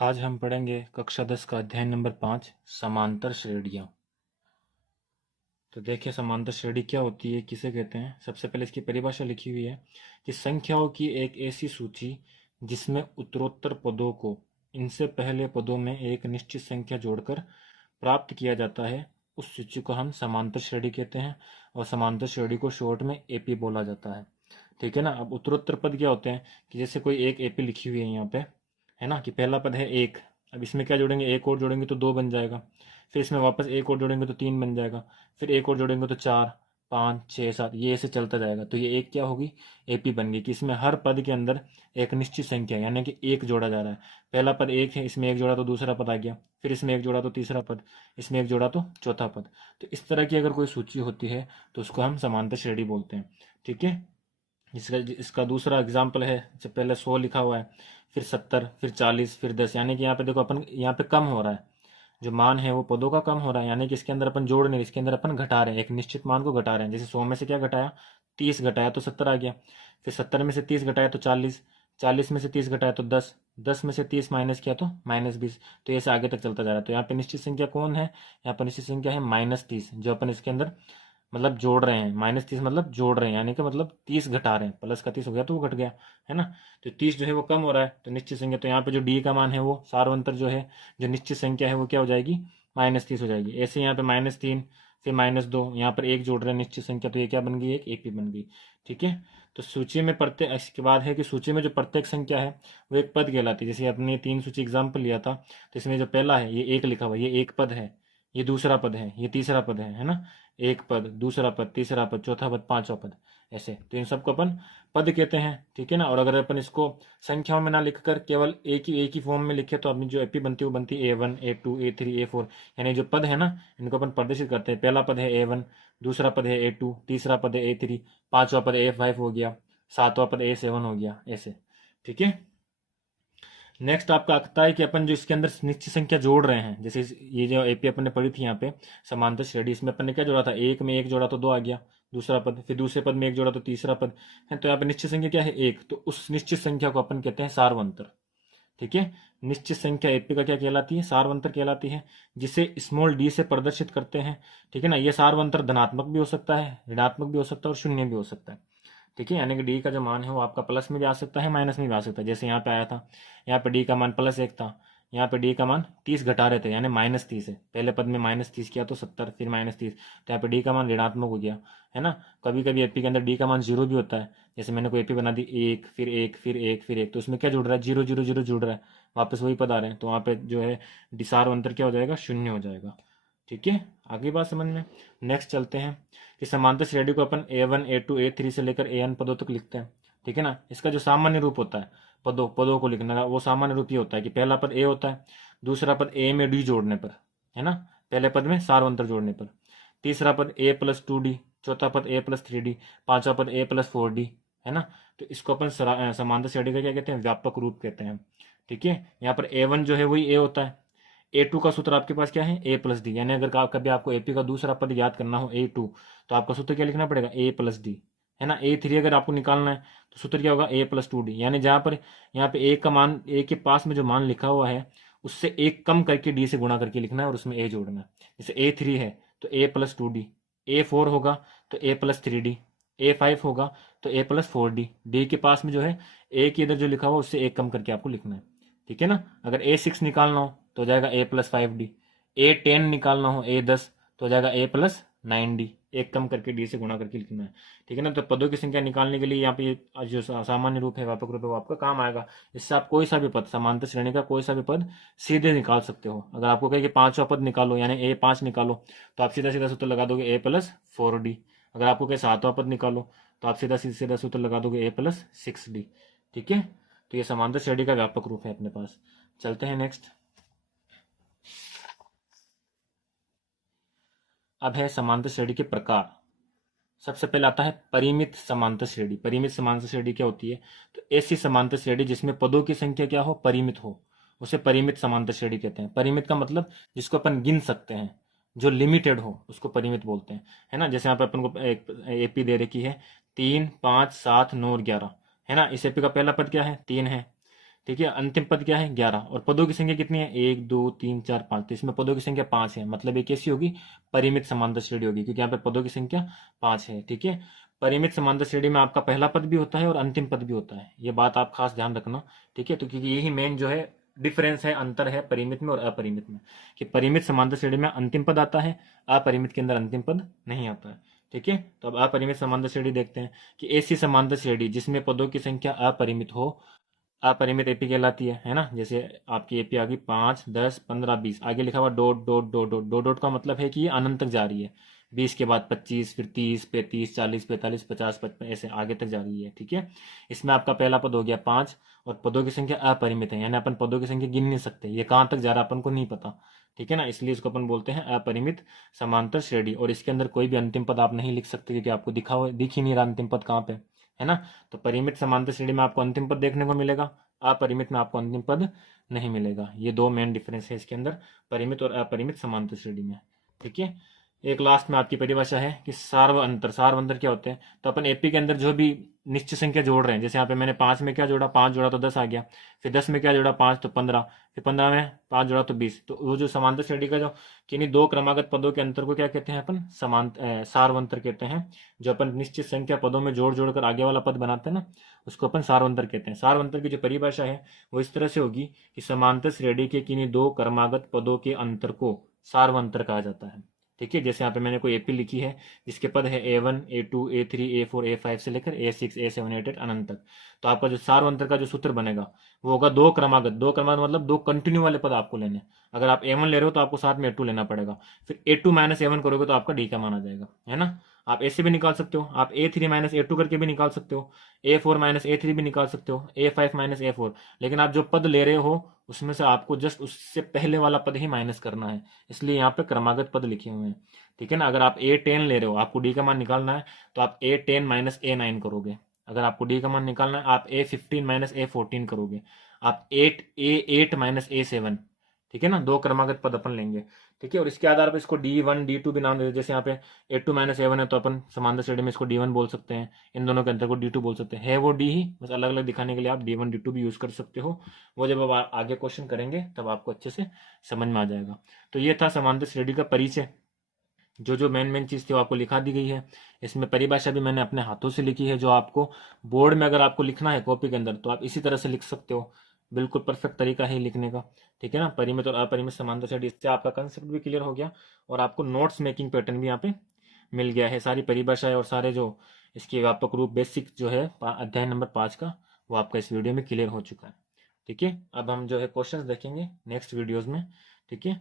आज हम पढ़ेंगे कक्षा 10 का अध्याय नंबर 5 समांतर श्रेणियाँ। तो देखिए समांतर श्रेणी क्या होती है, किसे कहते हैं। सबसे पहले इसकी परिभाषा लिखी हुई है कि संख्याओं की एक ऐसी सूची जिसमें उत्तरोत्तर पदों को इनसे पहले पदों में एक निश्चित संख्या जोड़कर प्राप्त किया जाता है, उस सूची को हम समांतर श्रेणी कहते हैं। और समांतर श्रेणी को शॉर्ट में एपी बोला जाता है। ठीक है ना। अब उत्तरोत्तर पद क्या होते हैं कि जैसे कोई एक एपी लिखी हुई है यहाँ पे, है ना, कि पहला पद है एक। अब इसमें क्या जोड़ेंगे, एक और जोड़ेंगे तो दो बन जाएगा। फिर इसमें वापस एक और जोड़ेंगे तो तीन बन जाएगा। फिर एक और जोड़ेंगे तो चार, पाँच, छः, सात, ये ऐसे चलता जाएगा। तो ये एक क्या होगी, एपी बन गई, कि इसमें हर पद के अंदर एक निश्चित संख्या यानी कि एक जोड़ा जा रहा है। पहला पद एक है, इसमें एक जोड़ा तो दूसरा पद आ गया। फिर इसमें एक जोड़ा तो तीसरा पद, इसमें एक जोड़ा तो चौथा पद। तो इस तरह की अगर कोई सूची होती है तो उसको हम समांतर श्रेणी बोलते हैं। ठीक है। इसका दूसरा एग्जाम्पल है, जब पहले 100 लिखा हुआ है, फिर 70, फिर 40, फिर 10, यानी कि यहाँ पे देखो अपन यहाँ पे कम हो रहा है। जो मान है वो पदों का कम हो रहा है, यानी कि इसके अंदर अपन जोड़ नहीं, इसके अंदर अपन घटा रहे हैं, एक निश्चित मान को घटा रहे हैं। जैसे 100 में से क्या घटाया, 30 घटाया तो 70 आ गया। फिर 70 में से 30 घटाया तो 40, 40 में से 30 घटाया तो 10, 10 में से 30 माइनस किया तो -20। तो ऐसे आगे तक चलता जा रहा है। तो यहाँ पे निश्चित संख्या कौन है, यहाँ पर निश्चित संख्या है -30, जो अपन इसके अंदर मतलब जोड़ रहे हैं। -30 मतलब जोड़ रहे हैं, यानी कि मतलब 30 घटा रहे हैं। प्लस का 30 हो गया तो वो घट गया, है ना। तो 30 जो है वो कम हो रहा है, तो निश्चित संख्या, तो यहाँ पे जो डी का मान है वो सार्वंतर जो है, जो निश्चित संख्या है वो क्या हो जाएगी, -30 हो जाएगी। ऐसे यहाँ पे -3, फिर -2, यहाँ पर एक जोड़ रहे हैं निश्चित संख्या, तो ये क्या बन गई, एक एपी बन गई। ठीक है। तो सूची में प्रत्येक, इसके बाद है कि सूची में जो प्रत्येक संख्या है वो एक पद कहलाती है। जैसे अपने 3 सूची एग्जाम्पल लिया था, तो इसमें जो पहला है ये एक लिखा हुआ है, ये एक पद है। ये दूसरा पद है, ये तीसरा पद है ना। एक पद, दूसरा पद, तीसरा पद, चौथा पद, पांचवा पद, ऐसे। तो इन सबको अपन पद कहते हैं। ठीक है ना। और अगर अपन इसको संख्याओं में ना लिखकर केवल एक ही फॉर्म में लिखे तो अपनी जो एपी बनती है वो बनती है A1, A2, A3, A4, यानी जो पद है ना इनको अपन प्रदर्शित करते हैं। पहला पद है A1, दूसरा पद है A2, तीसरा पद है A3, पांचवा पद A5 हो गया, सातवां पद A7 हो गया, ऐसे। ठीक है। नेक्स्ट आपका आता है कि अपन जो इसके अंदर निश्चित संख्या जोड़ रहे हैं, जैसे ये जो एपी अपन ने पढ़ी थी यहाँ पे समांतर श्रेणी, इसमें अपन ने क्या जोड़ा था, एक में एक जोड़ा तो दो आ गया, दूसरा पद, फिर दूसरे पद में एक जोड़ा तो तीसरा पद है। तो यहाँ पे निश्चित संख्या क्या है, एक। तो उस निश्चित संख्या को अपन कहते हैं सार्वंतर। ठीक है। निश्चित संख्या एपी का क्या कहलाती है, सार्वंतर कहलाती है, जिसे स्मॉल डी से प्रदर्शित करते हैं। ठीक है ना। ये सार्वंतर धनात्मक भी हो सकता है, ऋणात्मक भी हो सकता है और शून्य भी हो सकता है। ठीक है। यानी कि डी का जो मान है वो आपका प्लस में भी आ सकता है, माइनस में भी आ सकता है। जैसे यहाँ पे आया था, यहाँ पे डी का मान +1 था, यहाँ पे डी का मान 30 घटा रहे थे, यानी -30 है। पहले पद में -30 किया तो 70, फिर -30, तो यहाँ पे डी का मान ऋणात्मक हो गया, है ना। कभी कभी एपी के अंदर डी का मान 0 भी होता है। जैसे मैंने कोई एपी बना दी, एक, फिर एक, फिर एक, फिर एक, तो उसमें क्या जुड़ रहा है, 0 0 0 जुड़ रहा है, वापस वही पद आ रहे हैं। तो वहाँ पे जो है डिसार अंतर क्या हो जाएगा, शून्य हो जाएगा। ठीक है। आगे बात समझ में। नेक्स्ट चलते हैं कि समांतर श्रेणी को अपन A1, A2, A3 से लेकर AN पदों तक लिखते हैं। ठीक है ना। इसका जो सामान्य रूप होता है पदों पदों को लिखने का, वो सामान्य रूप ये होता है कि पहला पद ए होता है, दूसरा पद ए में डी जोड़ने पर, है ना, पहले पद में सार्वंतर जोड़ने पर, तीसरा पद A+2D, चौथा पद A+3D, पांचवा पद A+4D, है ना। तो इसको अपन समांतर श्रेणी का क्या कहते हैं, व्यापक रूप कहते हैं। ठीक है। यहाँ पर A1 जो है वही ए होता है। A2 का सूत्र आपके पास क्या है, A+D, यानी अगर कभी आपको एपी का दूसरा पद याद करना हो A2, तो आपका सूत्र क्या लिखना पड़ेगा, A+D, है ना। A3 अगर आपको निकालना है तो सूत्र क्या होगा, A+2D, यानी जहां पर यहाँ पे ए का मान, ए के पास में जो मान लिखा हुआ है उससे एक कम करके डी से गुणा करके लिखना है और उसमें ए जोड़ना है। जैसे A3 है तो A+2D, A4 होगा तो A+3D, A5 होगा तो A+4D, डी के पास में जो है ए के इधर जो लिखा हुआ उससे एक कम करके आपको लिखना है। ठीक है ना। अगर A6 निकालना हो तो हो जाएगा A+5D, A10 निकालना हो, A10, तो हो जाएगा A+9D, एक कम करके डी से गुणा करके लिखना है। ठीक है ना। तो पदों की संख्या निकालने के लिए यहाँ पे जो सामान्य रूप है, व्यापक रूप है, वो आपका काम आएगा। इससे आप कोई सा भी पद, समांतर श्रेणी का कोई सा भी पद सीधे निकाल सकते हो। अगर आपको कहे कि पांचवा पद निकालो यानी A5 निकालो, तो आप सीधा सीधा सूत्र लगा दोगे A+4D। अगर आपको कहे सातवां पद निकालो तो आप सीधा सीधा सूत्र लगा दोगे A+6D। ठीक है। तो ये समांतर श्रेणी का व्यापक रूप है अपने पास। चलते हैं नेक्स्ट। अब है समांतर श्रेणी के प्रकार। सबसे पहले आता है परिमित समांतर श्रेणी। परिमित समांतर श्रेणी क्या होती है, तो ऐसी समांतर श्रेणी जिसमें पदों की संख्या क्या हो, परिमित हो, उसे परिमित समांतर श्रेणी कहते हैं। परिमित का मतलब जिसको अपन गिन सकते हैं, जो लिमिटेड हो उसको परिमित बोलते हैं, है ना। जैसे यहाँ पे अपन को एक एपी दे रखी है 3, 5, 7, 9 और 11, है ना। इस एपी का पहला पद क्या है, 3 है। ठीक है। अंतिम पद क्या है 11, और पदों की संख्या कितनी है 1 2 3 4 5, तो इसमें पदों की संख्या 5 है, मतलब ये कैसी होगी, परिमित समांतर श्रेणी होगी, क्योंकि यहाँ पे पदों की संख्या 5 है। ठीक है। परिमित समांतर श्रेणी में आपका पहला पद भी होता है और अंतिम पद भी होता है, ये बात आप खास ध्यान रखना। ठीक है। तो क्योंकि यही मेन जो है डिफरेंस है, अंतर है परिमित में और अपरिमित में, कि परिमित समांतर श्रेणी में अंतिम पद आता है, अपरिमित के अंदर अंतिम पद नहीं आता है। ठीक है। तो अब अपरिमित समांतर श्रेणी देखते हैं कि ऐसी समांतर श्रेणी जिसमें पदों की संख्या अपरिमित हो, अपरिमित एपी कहलाती है ना। जैसे आपकी एपी आ गई 5 10 15 20, आगे लिखा हुआ dot dot dot dot dot dot का मतलब है कि ये अनंत तक जा रही है, 20 के बाद 25, फिर 30 35 40 45 50 55 ऐसे आगे तक जा रही है। ठीक है। इसमें आपका पहला पद हो गया 5, और पदों की संख्या अपरिमित है, यानी अपन पदों की संख्या गिन नहीं सकते, ये कहाँ तक जा रहा है अपन को नहीं पता। ठीक है ना, इसलिए इसको अपन बोलते हैं अपरिमित समांतर श्रेणी, और इसके अंदर कोई भी अंतिम पद आप नहीं लिख सकते, क्योंकि आपको दिख ही नहीं रहा अंतिम पद कहाँ पे है ना। तो परिमित समांतर श्रेणी में आपको अंतिम पद देखने को मिलेगा, अपरिमित में आपको अंतिम पद नहीं मिलेगा। ये दो मेन डिफरेंस है इसके अंदर, परिमित और अपरिमित समांतर श्रेणी में। ठीक है। एक लास्ट में आपकी परिभाषा है कि सार्व अंतर। सार्व अंतर क्या होते हैं, तो अपन एपी के अंदर जो भी निश्चित संख्या जोड़ रहे हैं, जैसे यहाँ पे मैंने 5 में क्या जोड़ा, 5 जोड़ा तो 10 आ गया, फिर 10 में क्या जोड़ा 5 तो 15, फिर 15 में 5 जोड़ा तो 20, तो वो जो समांतर श्रेणी का जो किन्हीं दो क्रमागत पदों के अंतर को क्या कहते हैं अपन, सार्वंतर कहते हैं। जो अपन निश्चित संख्या पदों में जोड़ जोड़ कर आगे वाला पद बनाते हैं ना, उसको अपन सार्वंतर कहते हैं। सार्वंतर की जो परिभाषा है वो इस तरह से होगी कि समांतर श्रेणी के किन्हीं दो क्रमागत पदों के अंतर को सार्वंतर कहा जाता है। ठीक है। जैसे यहाँ पे मैंने कोई एपी लिखी है जिसके पद है A1 A2 A3 A4 A5 से लेकर A6 A7 A8 अनंत तक, तो आपका जो सार्वंतर का जो सूत्र बनेगा वो होगा दो क्रमागत। दो क्रमागत मतलब दो कंटिन्यू वाले पद आपको लेने। अगर आप A1 ले रहे हो तो आपको साथ में A2 लेना पड़ेगा, फिर A2 माइनस A1 करोगे तो आपका डी का माना जाएगा, है ना। आप ऐसे भी निकाल सकते हो, आप A3 माइनस A2 करके भी निकाल सकते हो, A4 माइनस A3 भी निकाल सकते हो, A5 माइनस A4, लेकिन आप जो पद ले रहे हो उसमें से आपको जस्ट उससे पहले वाला पद ही माइनस करना है, इसलिए यहाँ पे क्रमागत पद लिखे हुए हैं। ठीक है ना। अगर आप A10 ले रहे हो, आपको डी का मान निकालना है, तो आप A10 माइनस A9 करोगे। अगर आपको डी का मान निकालना है, आप A15 माइनस A14 करोगे, आप A8 माइनस A7। ठीक है ना, दो क्रमागत पद अपन लेंगे। ठीक है। और इसके आधार पर इसको D1 D2 भी नाम देते, जैसे यहाँ पे A2 माइनस A1 है तो अपन समांतर श्रेणी में इसको D1 बोल सकते हैं, इन दोनों के अंतर को D2 बोल सकते हैं, है वो D ही, बस अलग अलग दिखाने के लिए आप D1 D2 भी यूज कर सकते हो। वो जब आप आगे क्वेश्चन करेंगे तब आपको अच्छे से समझ में आ जाएगा। तो ये था समांतर श्रेणी का परिचय। जो जो मेन मेन चीज़ थी वो आपको लिखा दी गई है। इसमें परिभाषा भी मैंने अपने हाथों से लिखी है, जो आपको बोर्ड में अगर आपको लिखना है कॉपी के अंदर तो आप इसी तरह से लिख सकते हो, बिल्कुल परफेक्ट तरीका है लिखने का। ठीक है ना। परिमित और अपरिमित समांतर श्रेणी, इससे आपका कंसेप्ट भी क्लियर हो गया, और आपको नोट्स मेकिंग पैटर्न भी यहाँ पे मिल गया है। सारी परिभाषाएं और सारे जो इसके व्यापक रूप बेसिक जो है अध्याय नंबर 5 का, वो आपका इस वीडियो में क्लियर हो चुका है। ठीक है। अब हम जो है क्वेश्चंस देखेंगे नेक्स्ट वीडियोज में। ठीक है।